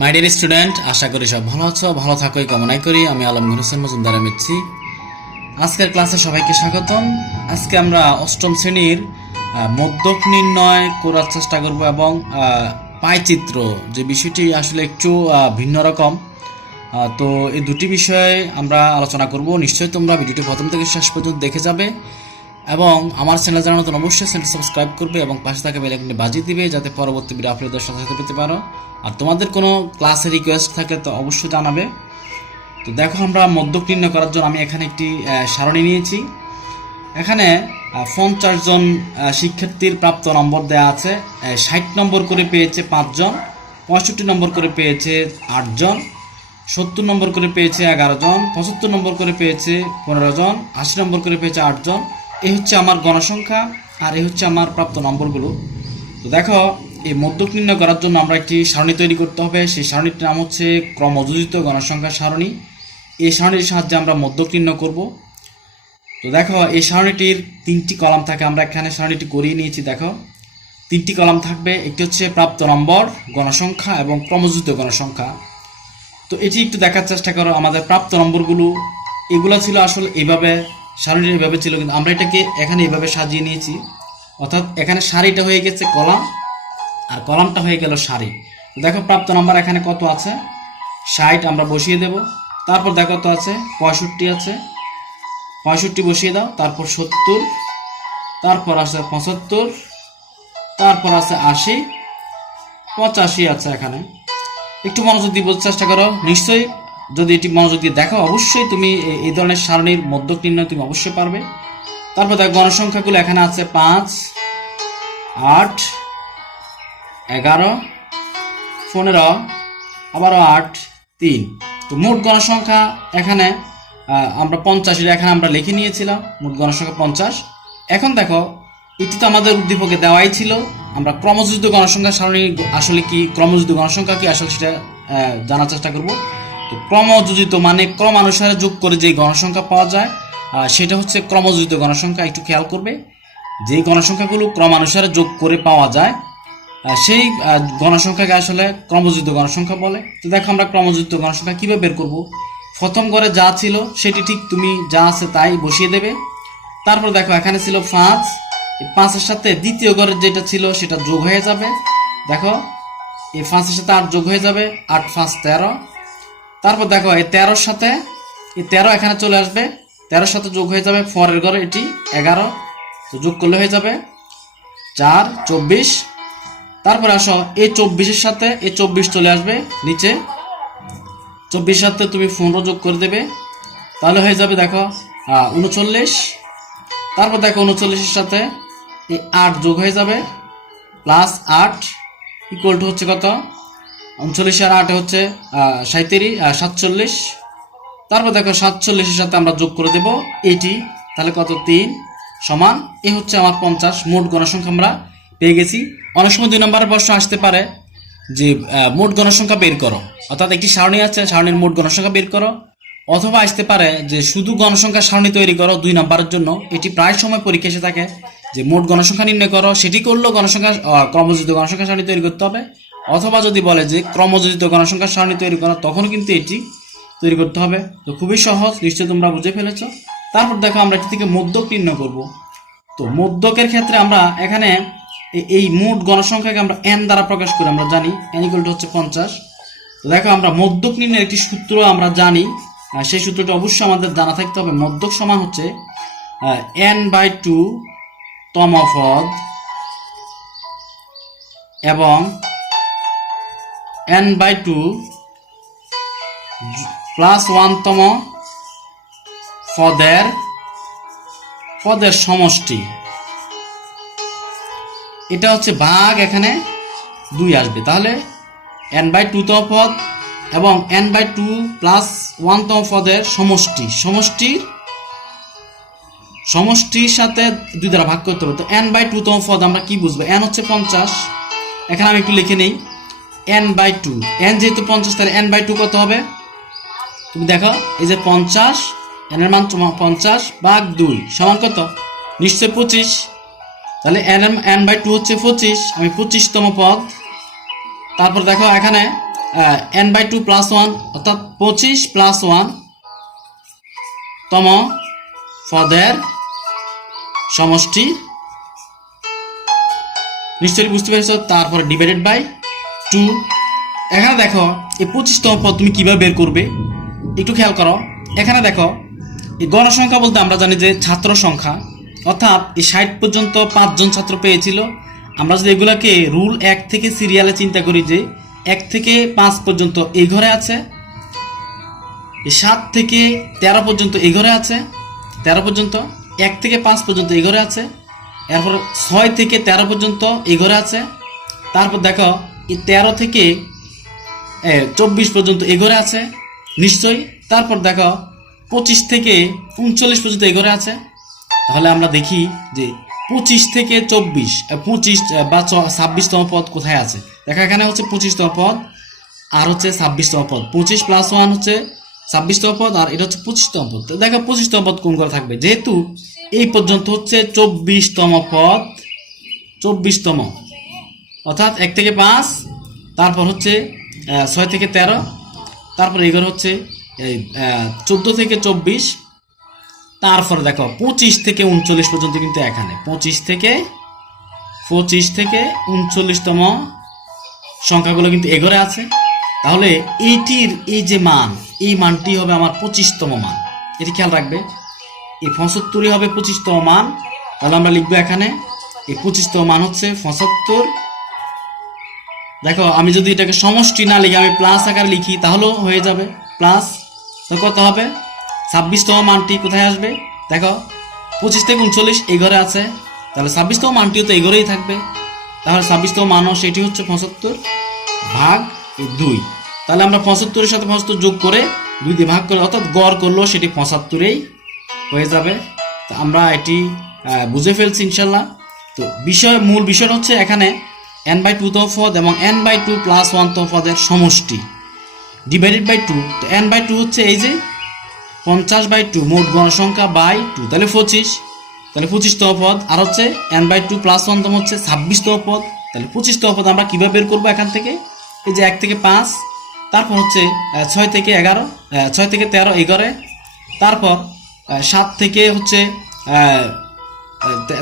My dear student, আশা করি সব ভালো আছো, ভালো থাকোই কামনাই করি। আমি আলমগীর হোসেন মজুমদার মিচ্ছি। আজকের ক্লাসে সবাইকে স্বাগতম। আজকে আমরা অষ্টম শ্রেণীর মধ্যক নির্ণয় করার চেষ্টা করব এবং পাইচিত্র যে বিষয়টি আসলে একটু ভিন্ন রকম। তো এই দুটি বিষয়ে আমরা আলোচনা করব। নিশ্চয়ই তোমরা ভিডিওটি প্রথম থেকে শেষ পর্যন্ত দেখে যাবে এবং আমার চ্যানেল জানার মতন অবশ্যই চ্যানেল সাবস্ক্রাইব করবে এবং পাশে থাকা বেল আইকনটি বাজিয়ে দিবে যাতে পরবর্তী ভিডিও আপলোডের সাথে সাথে পেতে পারো। আর তোমাদের কোনো ক্লাসে রিকোয়েস্ট থাকে তো অবশ্যই জানাবে। তো দেখো, আমরা মধ্যক নির্ণয় করার জন্য আমি এখানে একটি সারণী নিয়েছি। এখানে 50 জন শিক্ষার্থীর প্রাপ্ত নম্বর দেওয়া আছে। 60 নম্বর করে পেয়েছে 5 জন, 65 নম্বর করে পেয়েছে 8 জন, 70 নম্বর করে পেয়েছে 11 জন, 75 নম্বর করে পেয়েছে 15 জন, 80 নম্বর করে পেয়েছে 8 জন। এই হচ্ছে আমার গণসংখ্যা আর এই হচ্ছে আমার প্রাপ্ত নম্বরগুলো। তো দেখো, এই মধ্যক নির্ণয় করার জন্য আমরা একটি সারণী তৈরি করতে হবে। সেই সারণীটির নাম হচ্ছে ক্রমযোজিত গণসংখ্যা সারণী। এই সারণীর সাহায্যে আমরা মধ্যক নির্ণয় করব। তো দেখো, এই সারণীটির 3টি কলাম থাকে। আমরা এখানে সারণীটি করিয়ে নিয়েছি। দেখো, 3টি কলাম থাকবে। একটি হচ্ছে প্রাপ্ত নম্বর, গণসংখ্যা এবং ক্রমযোজিত গণসংখ্যা। তো এটি একটু দেখার চেষ্টা করো। আমাদের প্রাপ্ত নম্বরগুলো এগুলো ছিল আসলে এইভাবে, সারণীটা এইভাবে ছিল, কিন্তু আমরা এটাকে এখানে এইভাবে সাজিয়ে নিয়েছি। অর্থাৎ এখানে সারিটা হয়ে গেছে কলাম আর কলামটা হয়ে গেল সারি। দেখো, প্রাপ্ত নাম্বার এখানে কত আছে? 60 আমরা বসিয়ে দেব। তারপর দেখো কত আছে? 65 আছে, 65 বসিয়ে দাও। তারপর 70, তারপর আছে 75, তারপর আছে 80, 85 আছে। এখানে একটু মনোযোগ দিয়ে বোঝার চেষ্টা করো। নিশ্চয়ই যদি এটি মনোযোগ দিয়ে দেখো, অবশ্যই তুমি এই ধরনের সারণীর মধ্যক নির্ণয় তুমি অবশ্যই পারবে। তারপর দেখো, গণসংখ্যাগুলো এখানে আছে 5, 8, 11, 15, আবারও 8, 3। তো মোট গণসংখ্যা এখানে আমরা 50, এখানে আমরা লিখে নিয়েছিলাম মোট গণসংখ্যা 50। এখন দেখো, এটি তো আমাদের উদ্দীপকে দেওয়াই ছিল। আমরা ক্রমযোজিত গণসংখ্যা সারণী আসলে কি, ক্রমযোজিত গণসংখ্যা কি আসলে সেটা জানার চেষ্টা করব। তো ক্রমযোজিত মানে ক্রমানুসারে যোগ করে যে গণসংখ্যা পাওয়া যায় সেটা হচ্ছে ক্রমযোজিত গণসংখ্যা। একটু খেয়াল করবে, যে গণসংখ্যাগুলো ক্রমানুসারে যোগ করে পাওয়া যায় সেই গণসংখ্যাকে আসলে ক্রমযোজিত গণসংখ্যা বলে। তো দেখো, আমরা ক্রমযোজিত গণসংখ্যা কীভাবে বের করব? প্রথম ঘরে যা ছিল সেটি ঠিক তুমি যা আছে তাই বসিয়ে দেবে। তারপর দেখো, এখানে ছিল 5, এই 5-এর সাথে দ্বিতীয় ঘরের যেটা ছিল সেটা যোগ হয়ে যাবে। দেখো, এই 5-এর সাথে 8 যোগ হয়ে যাবে, 8 5 13। তারপর দেখো, এই 13-র সাথে এই 13 এখানে চলে আসবে, 13-র সাথে যোগ হয়ে যাবে পরের ঘরে এটি 11, তো যোগ করলে হয়ে যাবে 4 24। তারপরে আসো, এই 24-এর সাথে এই 24 চলে আসবে নিচে, 24-এর সাথে তুমি 15 যোগ করে দেবে, তাহলে হয়ে যাবে দেখো 39। তারপর দেখো, 39-এর সাথে এই 8 যোগ হয়ে যাবে, প্লাস 8 ইকুয়াল টু হচ্ছে কত? 39 আর 8 হচ্ছে 47। তারপর দেখো, 47-এর সাথে আমরা যোগ করে দেব এইটি, তাহলে কত? 3 সমান এই হচ্ছে আমার 50। মোট গণসংখ্যা আমরা পেয়ে গেছি। অনেক সময় 2 নম্বরের প্রশ্ন আসতে পারে যে মোট গণসংখ্যা বের করো, অর্থাৎ একটি সারণী আছে, সারণীর মোট গণসংখ্যা বের করো। অথবা আসতে পারে যে শুধু গণসংখ্যা সারণী তৈরি করো 2 নম্বরের জন্য। এটি প্রায় সময় পরীক্ষা এসে থাকে যে মোট গণসংখ্যা নির্ণয় করো, সেটি করলেও গণসংখ্যা ক্রমযোজিত গণসংখ্যা সারণী তৈরি করতে হবে। অথবা যদি বলে যে ক্রমযোজিত গণসংখ্যা সারণী তৈরি করো, তখন কিন্তু এটি তৈরি করতে হবে। তো খুবই সহজ, নিশ্চয়ই তোমরা বুঝে ফেলেছো। তারপর দেখো, আমরা এটি থেকে মধ্যক নির্ণয় করব। তো মধ্যকের ক্ষেত্রে আমরা এখানে এই মোট গণসংখ্যাকে আমরা n দ্বারা প্রকাশ করি। আমরা জানি n ইকুয়াল টু হচ্ছে 50। তো দেখো, আমরা মধ্যক নির্ণয়ের একটি সূত্র আমরা জানি, সেই সূত্রটা অবশ্যই আমাদের জানা থাকতে হবে। মধ্যক সমান হচ্ছে n/2 তম পদ এবং n/2 প্লাস 1 তম পদের সমষ্টি। এটা হচ্ছে ভাগ, এখানে 2 আসবে, তাহলে n/2 তম পদ এবং n/2 প্লাস 1 তম পদের সমষ্টির সাথে 2 দ্বারা ভাগ করতে হবে। তো n/2 তম পদ আমরা কি বুঝবো? n হচ্ছে 50। এখানে আমি একটু লিখে নেই, n/2, n যেহেতু 50, তাহলে n/2 কত হবে? তুমি দেখো, এই যে 50, n এর মান 50 ভাগ 2 সমান কত? নিশ্চয় 25। তাহলে n/2 হচ্ছে 25, আমি 25 তম পদ। তারপর দেখো, এখানে n/2 প্লাস 1 অর্থাৎ 25 প্লাস 1 তম পদের সমষ্টি, নিশ্চয়ই বুঝতে পেরেছো। তারপরে ডিভাইডেড বাই 2। এখানে দেখো এই 25তম পদ তুমি কিভাবে বের করবে একটু খেয়াল করো। এখানে দেখো এই গণসংখ্যা বলতে আমরা জানি যে ছাত্র সংখ্যা, অর্থাৎ এই 60 পর্যন্ত 5 জন ছাত্র পেয়েছিল। আমরা যদি এগুলাকে রুল 1 থেকে সিরিয়ালে চিন্তা করি যে 1 থেকে 5 পর্যন্ত এই ঘরে আছে, এই 7 থেকে 13 পর্যন্ত এই ঘরে আছে, 13 পর্যন্ত 1 থেকে 5 পর্যন্ত এই ঘরে আছে, এরপর 6 থেকে 13 পর্যন্ত এই ঘরে আছে, তারপর দেখো এই 13 থেকে 24 পর্যন্ত এই ঘরে আছে নিশ্চয়ই, তারপর দেখো 25 থেকে 39 পর্যন্ত এই ঘরে আছে। তাহলে আমরা দেখি যে 25 থেকে 24, 25 বা 26তম পদ কোথায় আছে। দেখো এখানে হচ্ছে 25তম পদ আর হচ্ছে 26তম পদ, 25 প্লাস 1 হচ্ছে 26তম পদ আর এটা হচ্ছে 25তম পদ। তো দেখো 25তম পদ কোন ঘরে থাকবে, যেহেতু এই পর্যন্ত হচ্ছে 24তম পদ, 24তম অর্থাৎ 1 থেকে 5, তারপর হচ্ছে 6 থেকে 13, তারপর এই ঘর হচ্ছে 14 থেকে 24, তারপরে দেখো 25 থেকে 39 পর্যন্ত কিন্তু এখানে 25 থেকে 39তম সংখ্যাগুলো কিন্তু এ ঘরে আছে। তাহলে এইটির এই যে মান, এই মানটি হবে আমার 25তম মান, এটি খেয়াল রাখবে। এই 75 হবে 25তম মান। তাহলে আমরা লিখবো এখানে এই 25তম মান হচ্ছে 75। দেখো আমি যদি এটাকে সমষ্টি না লিখি, আমি প্লাস আকারে লিখি তাহলেও হয়ে যাবে প্লাস। তো কত হবে, 26তম মানটি কোথায় আসবে, দেখো 25 থেকে 39 এই ঘরে আছে, তাহলে 26তম মানটিও তো এই ঘরেই থাকবে। তাহলে 26তম মানও সেটি হচ্ছে 75 ভাগ 2। তাহলে আমরা 75-এর সাথে 75 যোগ করে 2 দিয়ে ভাগ করে অর্থাৎ গড় করলেও সেটি 75-এই হয়ে যাবে। তো আমরা এটি বুঝে ফেলছি ইনশাল্লাহ। তো মূল বিষয়টা হচ্ছে এখানে n/2তম পদ এবং n/2 প্লাস 1তম পদের সমষ্টি ডিভাইডেড বাই 2। তো n/2 হচ্ছে এই যে 50/2 মোট গণসংখ্যা বাই 2, তাহলে 25, তাহলে 25তম পদ, আর হচ্ছে n/2 প্লাস 1তম হচ্ছে 26তম পদ। তাহলে 25তম পদ আমরা কীভাবে বের করবো, এখান থেকে এই যে 1 থেকে 5, তারপর হচ্ছে 6 থেকে 11, 6 থেকে 13 এই ঘরে, তারপর 7 থেকে হচ্ছে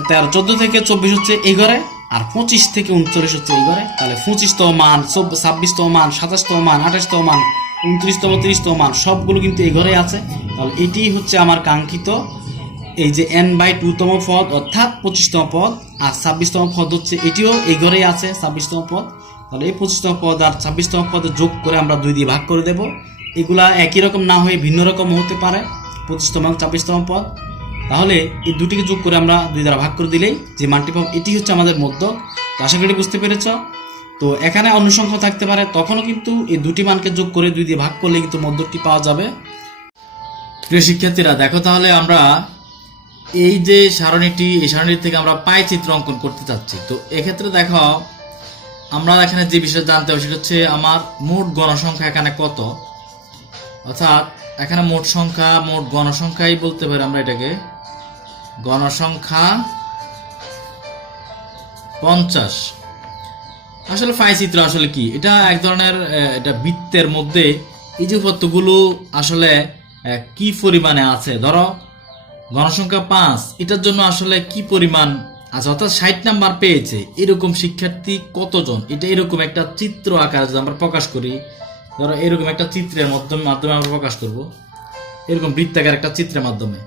13, 14 থেকে 24 হচ্ছে এই ঘরে, আর 25 থেকে 39 হচ্ছে এই ঘরে। তাহলে 25তম মান, 26তম মান, 27তম মান, 28তম মান, 29তম, 30তম মান সবগুলো কিন্তু এই ঘরেই আছে। তাহলে এটি হচ্ছে আমার কাঙ্ক্ষিত এই যে n/2তম পদ অর্থাৎ 25তম পদ, আর 26তম পদ হচ্ছে এটিও এই ঘরেই আছে 26তম পদ। তাহলে এই 25তম পদ আর 26তম পদ যোগ করে আমরা 2 দিয়ে ভাগ করে দেব। এগুলা একই রকম না হয়ে ভিন্ন রকম হতে পারে 25তম এবং 26তম পদ। তাহলে এই দুটিকে যোগ করে আমরা 2 দ্বারা ভাগ করে দিলেই যে মানটি পাবো এটি হচ্ছে আমাদের মধ্যক। তো আশা করি বুঝতে পেরেছ। তো এখানে অন্য সংখ্যা থাকতে পারে, তখনও কিন্তু এই দুটি মানকে যোগ করে 2 দিয়ে ভাগ করলে কিন্তু মধ্যকটি পাওয়া যাবে। প্রিয় শিক্ষার্থীরা দেখো, তাহলে আমরা এই যে সারণীটি, এই সারণী থেকে আমরা পাই চিত্র অঙ্কন করতে চাচ্ছি। তো এক্ষেত্রে দেখো আমরা এখানে যে বিষয় জানতে হবে সেটা হচ্ছে আমার মোট গণসংখ্যা এখানে কত, অর্থাৎ এখানে মোট সংখ্যা, মোট গণসংখ্যাই বলতে পারি আমরা এটাকে, গণসংখ্যা 50। আসলে পাই চিত্র আসলে কি, এটা এক ধরনের এটা বৃত্তের মধ্যে এই যে উপাত্তগুলো আসলে কি পরিমাণে আছে, ধরো গণসংখ্যা 5, এটার জন্য আসলে কি পরিমাণ আছে, অর্থাৎ 60 নাম্বার পেয়েছে এরকম শিক্ষার্থী কতজন, এটা এরকম একটা চিত্র আকারে যদি আমরা প্রকাশ করি, ধরো এরকম একটা চিত্রের মাধ্যমে আমরা প্রকাশ করব, এরকম বৃত্তাকার একটা চিত্রের মাধ্যমে।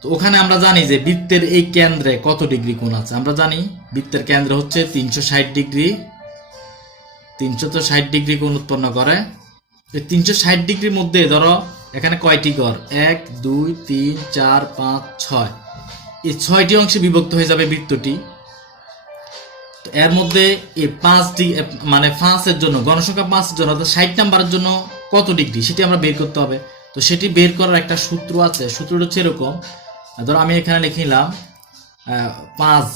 তো ওখানে আমরা জানি যে বৃত্তের এই কেন্দ্রে কত ডিগ্রি কোণ আছে, আমরা জানি বৃত্তের কেন্দ্র হচ্ছে 360 ডিগ্রি, 360 ডিগ্রি কোণ উৎপন্ন করে। 360 ডিগ্রির মধ্যে ধরো এখানে কয়টি ঘর, 1 2 3 4 5 6, এই 6টি অংশে বিভক্ত হয়ে যাবে বৃত্তটি। তো এর মধ্যে এই 5টি মানে 5-এর জন্য, গণসংখ্যা 5-এর জন্য অর্থাৎ 60 নাম্বারের জন্য কত ডিগ্রি সেটি আমরা বের করতে হবে। তো সেটি বের করার একটা সূত্র আছে, সূত্রটা হচ্ছে এরকম, ধরো আমি এখানে লিখে নিলাম 5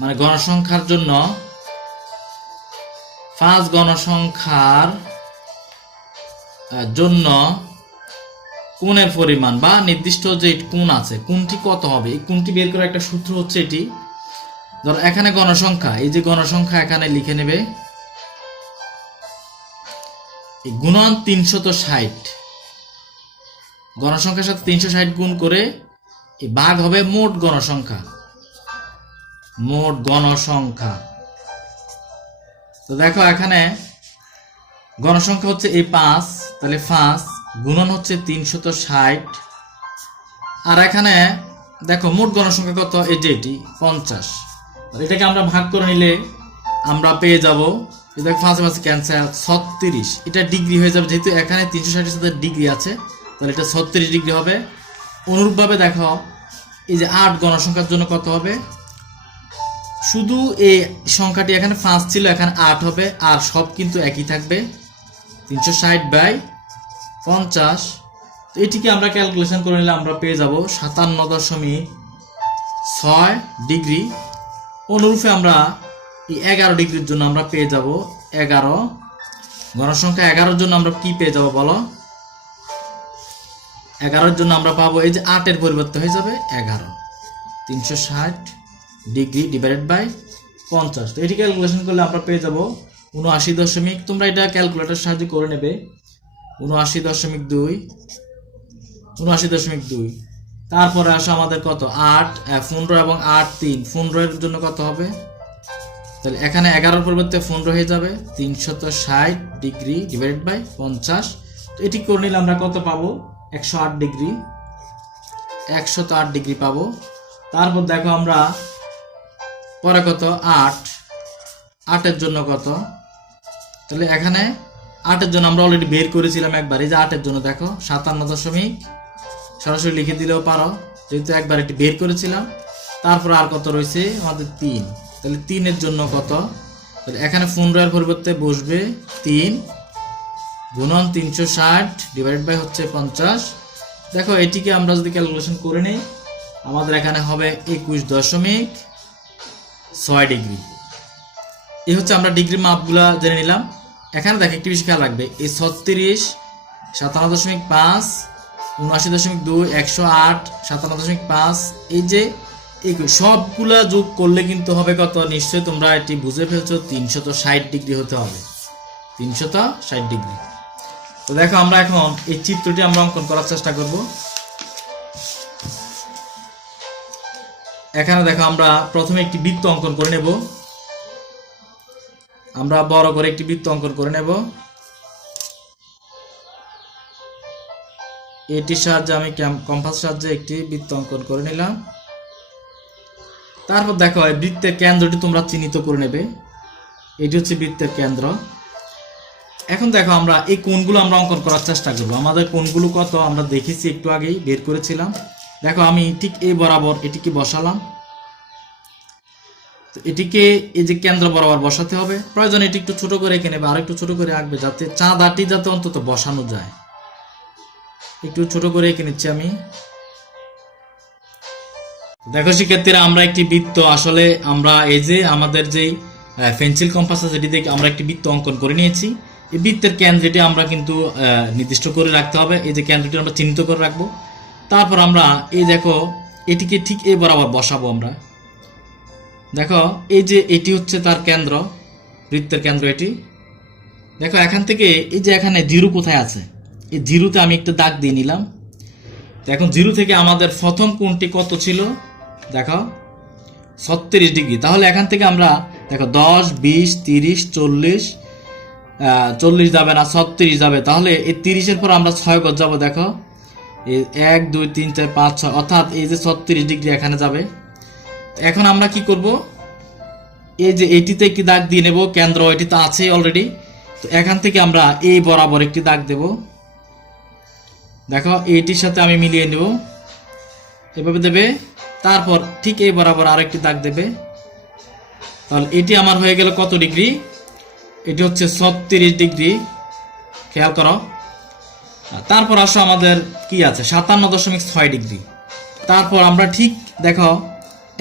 মানে গণসংখ্যার জন্য, 5 গণসংখ্যার জন্য কোণের পরিমাণ বা নির্দিষ্ট যে কোণ আছে কোণটি কত হবে, এই কোণটি বের করার একটা সূত্র হচ্ছে এটি। ধরো এখানে গণসংখ্যা, এই যে গণসংখ্যা এখানে লিখে নেবে এই গুণন 360, গণসংখ্যার সাথে 360 গুণ করে এই ভাগ হবে মোট গণসংখ্যা। মোট গণসংখ্যা, তো দেখো এখানে গণসংখ্যা হচ্ছে এই 5, তাহলে 5 গুণন হচ্ছে 360, আর এখানে দেখো মোট গণসংখ্যা কত, এই যে এটি 50। এটাকে আমরা ভাগ করে নিলে আমরা পেয়ে যাব, দেখো 5 5 ক্যান্সেল, 36। এটা ডিগ্রি হয়ে যাবে, যেহেতু এখানে 360 এর সাথে ডিগ্রি আছে, তাহলে এটা 36 ডিগ্রি হবে। অনুরূপভাবে দেখো এই যে 8 গণসংখ্যার জন্য কত হবে, শুধু এই সংখ্যাটি এখানে 5 ছিল, এখানে 8 হবে, আর সব কিন্তু একই থাকবে, 360/50। তো এটিকে আমরা ক্যালকুলেশন করে নিলে আমরা পেয়ে যাব 57.6 ডিগ্রি। অনুরূপে আমরা এই 11 ডিগ্রির জন্য আমরা পেয়ে যাব 11, গণসংখ্যা 11-র জন্য আমরা কি পেয়ে যাব বলো, 11-র জন্য আমরা পাবো এই যে 8 এর পরিবর্তে হয়ে যাবে 11, 360 ডিগ্রি ডিভাইডেড বাই 50। তো এটি ক্যালকুলেশন করলে আমরা পেয়ে যাব 79. তোমরা এটা ক্যালকুলেটর সাহায্যে করে নেবে, 79.2। তারপরে আসো আমাদের কত, 8 15 এবং 8 3, 15 এর জন্য কত হবে, তাহলে এখানে 11-র পরিবর্তে 15 হয়ে যাবে, 360 ডিগ্রি ডিভাইডেড বাই 50। তো এটি করে নিলে আমরা কত পাবো, 108 ডিগ্রি, 108 ডিগ্রি পাবো। তারপর দেখো আমরা পরে কত, 8 এর জন্য কত, তাহলে এখানে 8 এর জন্য আমরা অলরেডি বের করেছিলাম একবার, এই যে 8 এর জন্য দেখো 57. সরাসরি লিখে দিলেও পারো, যেহেতু একবার এটি বের করেছিলাম। তারপর আর কত রয়েছে আমাদের 3, তাহলে 3 এর জন্য কত, তাহলে এখানে 15 এর পরিবর্তে বসবে 3 গুণন 360 ডিভাইডেড বাই হচ্ছে 50। দেখো এটিকে আমরা যদি ক্যালকুলেশন করে নেই, আমাদের এখানে হবে 21.6 ডিগ্রি। এই হচ্ছে আমরা ডিগ্রি মাপগুলা জেনে নিলাম। এখানে দেখো একটি বিষয় খেয়াল রাখবে, এই 36, 57.5, 79.2, 108, 57.5, এই যে এই সবগুলা যোগ করলে কিন্তু হবে কত, নিশ্চয়ই তোমরা এটি বুঝে ফেলছো, 360 ডিগ্রি হতে হবে, 360 ডিগ্রি। তো দেখো আমরা এখন এই চিত্রটি আমরা অঙ্কন করার চেষ্টা করব। এখানে দেখো আমরা প্রথমে একটি বৃত্ত অঙ্কন করে নেব, আমরা বড় করে একটি বৃত্ত অঙ্কন করে নেব। এটির সাহায্যে আমি কম্পাস সাহায্যে একটি বৃত্ত অঙ্কন করে নিলাম। তারপর দেখো এই বৃত্তের কেন্দ্রটি তোমরা চিহ্নিত করে নেবে, এটি হচ্ছে বৃত্তের কেন্দ্র। এখন দেখো আমরা এই কোণগুলো আমরা অঙ্কন করার চেষ্টা করব। আমাদের কোণগুলো কত আমরা দেখেছি, একটু আগেই বের করেছিলাম। দেখো আমি ঠিক এই বরাবর এটিকে বসালাম, তো এটিকে এই যে কেন্দ্র বরাবর বসাতে হবে। প্রয়োজন এটি একটু ছোট করে এঁকে নেবে, আর একটু ছোট করে আঁকবে, যাতে চাঁদাটি যাতে অন্তত বসানো যায়। একটু ছোট করে এঁকে নিচ্ছি আমি। দেখো শিক্ষার্থীরা, আমরা একটি বৃত্ত, আসলে আমরা এই যে আমাদের যেই পেন্সিল কম্পাস আছে যেটি থেকে আমরা একটি বৃত্ত অঙ্কন করে নিয়েছি। এই বৃত্তের কেন্দ্রটি আমরা কিন্তু নির্দিষ্ট করে রাখতে হবে, এই যে কেন্দ্রটি আমরা চিহ্নিত করে রাখবো। তারপর আমরা এই দেখো এটিকে ঠিক এই বরাবর বসাবো আমরা। দেখো এই যে এটি হচ্ছে তার কেন্দ্র, বৃত্তের কেন্দ্র এটি। দেখো এখান থেকে এই যে এখানে জিরো কোথায় আছে, এই জিরোতে আমি একটু দাগ দিয়ে নিলাম। এখন জিরো থেকে আমাদের প্রথম কোণটি কত ছিল, দেখো 36 ডিগ্রি। তাহলে এখান থেকে আমরা দেখো 10, 20, 30, 40 যাবে না, 36 যাবে। তাহলে এই 30-এর পর আমরা 6 গজ যাবো। দেখো 1 2 3 4 5 6, অর্থাৎ এই যে 36 ডিগ্রি এখানে যাবে। এখন আমরা কি করব, এই যে এটিতে একটি দাগ দিয়ে নেব, কেন্দ্র এটি তো আছে অলরেডি। তো এখান থেকে আমরা এই বরাবর একটি দাগ দেব। দেখো এইটির সাথে আমি মিলিয়ে নেব, এভাবে দেবে। তারপর ঠিক এই বরাবর আরেকটি দাগ দেবে। তাহলে এটি আমার হয়ে গেল কত ডিগ্রি, এটি হচ্ছে 36 ডিগ্রি। খেয়াল করো। তারপর আসো আমাদের কি আছে, 57.6 ডিগ্রি। তারপর আমরা ঠিক দেখো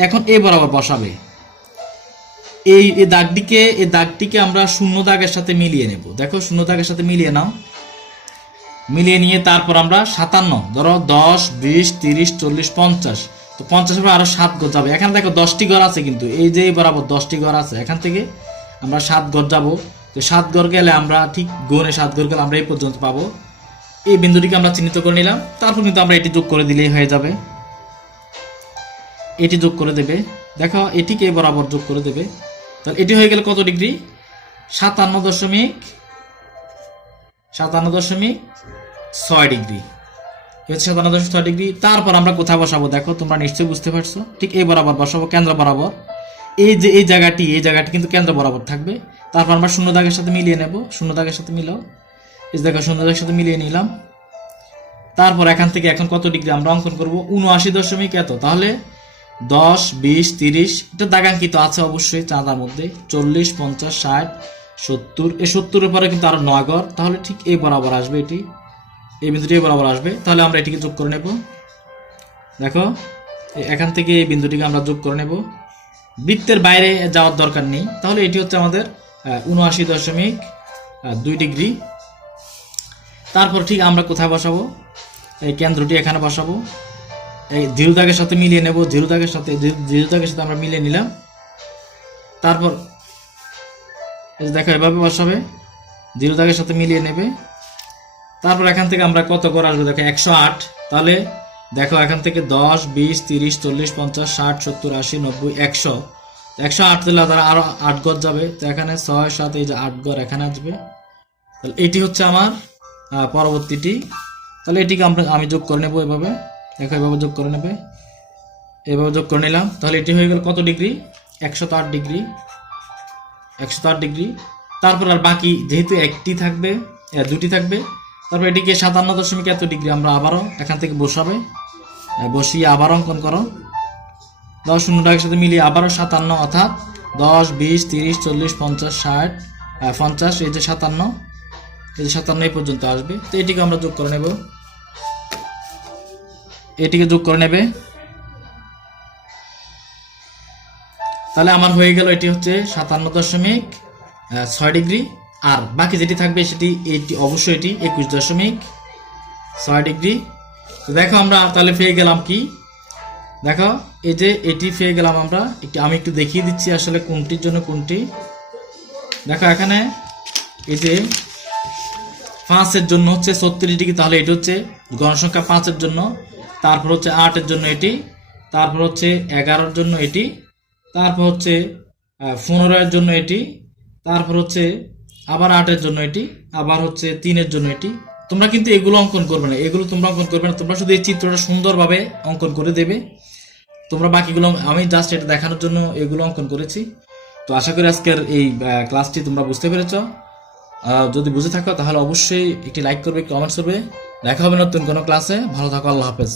এখন এই বরাবর বসাবে, এই দাগটিকে আমরা শূন্য দাগের সাথে মিলিয়ে নেব। দেখো শূন্য দাগের সাথে মিলিয়ে নাও, মিলিয়ে নিয়ে তারপর আমরা 57, ধরো 10, 20, 30, 40, 50, তো 50 এর পর আরো 7 গজ যাবে। এখানে দেখো 10টি ঘর আছে, কিন্তু এই যে বরাবর 10টি ঘর আছে, এখান থেকে আমরা 7 গজ যাব। তো 7 ঘর গেলে আমরা ঠিক গড়ে 7 ঘর গেলে আমরা এই পর্যন্ত পাবো। এই বিন্দুটিকে আমরা চিহ্নিত করে নিলাম, তারপর কিন্তু আমরা এটি যোগ করে দিলেই হয়ে যাবে। এটি যোগ করে দেবে, দেখো এটিকে বরাবর যোগ করে দেবে, তাহলে এটি হয়ে গেল কত ডিগ্রি? 57.6 ডিগ্রি। 57.6 ডিগ্রি। তারপর আমরা কোথায় বসাবো দেখো, তোমরা নিশ্চয়ই বুঝতে পারছো, ঠিক এই বরাবর বসাবো, কেন্দ্র বরাবর। এই যে এই জায়গাটি কিন্তু কেন্দ্র বরাবর থাকবে। তারপর আমরা শূন্য দাগের সাথে মিলিয়ে নেব, শূন্য দাগের সাথে মিলাও, এই দেখো শূন্য দাগের সাথে মিলিয়ে নিলাম। তারপর এখান থেকে এখন কত ডিগ্রি আমরা অঙ্কন করব? 79 এত, তাহলে 10, 20, 30, এটা দাগাঙ্কিত আছে অবশ্যই চাঁদার মধ্যে, 40, 50, 60, 70, এই 70-এর পরে কিন্তু আরো 9 ঘর, তাহলে ঠিক এই বরাবর আসবে, এটি এই বিন্দুটি বরাবর আসবে। তাহলে আমরা এটিকে যোগ করে নেব, দেখো এখান থেকে এই বিন্দুটিকে আমরা যোগ করে নেব, বৃত্তের বাইরে যাওয়ার দরকার নেই। তাহলে এটি হচ্ছে আমাদের 79.2 ডিগ্রি। তারপর ঠিক আমরা কোথায় বসাবো? এই কেন্দ্রটি এখানে বসাবো, এই জিরো দাগের সাথে মিলিয়ে নেব, জিরো দাগের সাথে আমরা মিলিয়ে নিলাম। তারপর দেখো এভাবে বসাবে, জিরো দাগের সাথে মিলিয়ে নেবে। তারপর এখান থেকে আমরা কত করে আসবে দেখো 108। তাহলে দেখো এখান থেকে 10, 20, 30, 40, 50, 60, 70, 80, 90, 100, 108 দিলে তারা আরো 8 ঘর যাবে। তো এখানে 6, 7, এই যে 8 ঘর এখানে আসবে। তাহলে এটি হচ্ছে আমার পরবর্তীটি। তাহলে এটিকে আমি যোগ করে নেব এভাবে, দেখো এভাবে যোগ করে নেবে, এভাবে যোগ করে নিলাম। তাহলে এটি হয়ে গেল কত ডিগ্রি? 108 degree, 108 degree. তারপর আর বাকি যেহেতু একটি থাকবে, দুটি থাকবে, তারপর এটিকে 57 এত ডিগ্রি আমরা আবারও এখান থেকে বসিয়ে আবার অঙ্কন করো। 10 শূন্য টাকার সাথে মিলিয়ে আবারও 57, অর্থাৎ 10, 20, 30, 40, 50, 60, 50, এই যে 57, এই যে 57 এই পর্যন্ত আসবে। তো এটিকে আমরা যোগ করে নেব, এটিকে যোগ করে নেবে। তাহলে আমার হয়ে গেল এটি হচ্ছে 57.6 ডিগ্রি। আর বাকি যেটি থাকবে সেটি অবশ্যই এটি 21.6 ডিগ্রি। তো দেখো আমরা তাহলে পেয়ে গেলাম কি, দেখো এই যে এটি পেয়ে গেলাম আমরা। আমি একটু দেখিয়ে দিচ্ছি আসলে কোনটির জন্য কোনটি। দেখো এখানে এই যে 5-এর জন্য হচ্ছে 36 ডিগ্রি, তাহলে এটি হচ্ছে গণসংখ্যা 5-এর জন্য। তারপর হচ্ছে 8-এর জন্য এটি, তারপর হচ্ছে 11-এর জন্য এটি, তারপর হচ্ছে 15-এর জন্য এটি, তারপর হচ্ছে আবার 8-এর জন্য এটি, আবার হচ্ছে 3-এর জন্য এটি। তোমরা কিন্তু এগুলো অঙ্কন করবে না, এগুলো তোমরা অঙ্কন করবে না, তোমরা শুধু এই চিত্রটা সুন্দরভাবে অঙ্কন করে দেবে। তোমরা বাকিগুলো আমি জাস্ট এটা দেখানোর জন্য এগুলো অঙ্কন করেছি। তো আশা করি আজকের এই ক্লাসটি তোমরা বুঝতে পেরেছ। যদি বুঝে থাকো তাহলে অবশ্যই একটি লাইক করবে, কমেন্টস করবে। দেখা হবে নতুন কোনো ক্লাসে। ভালো থাকো, আল্লাহ হাফেজ।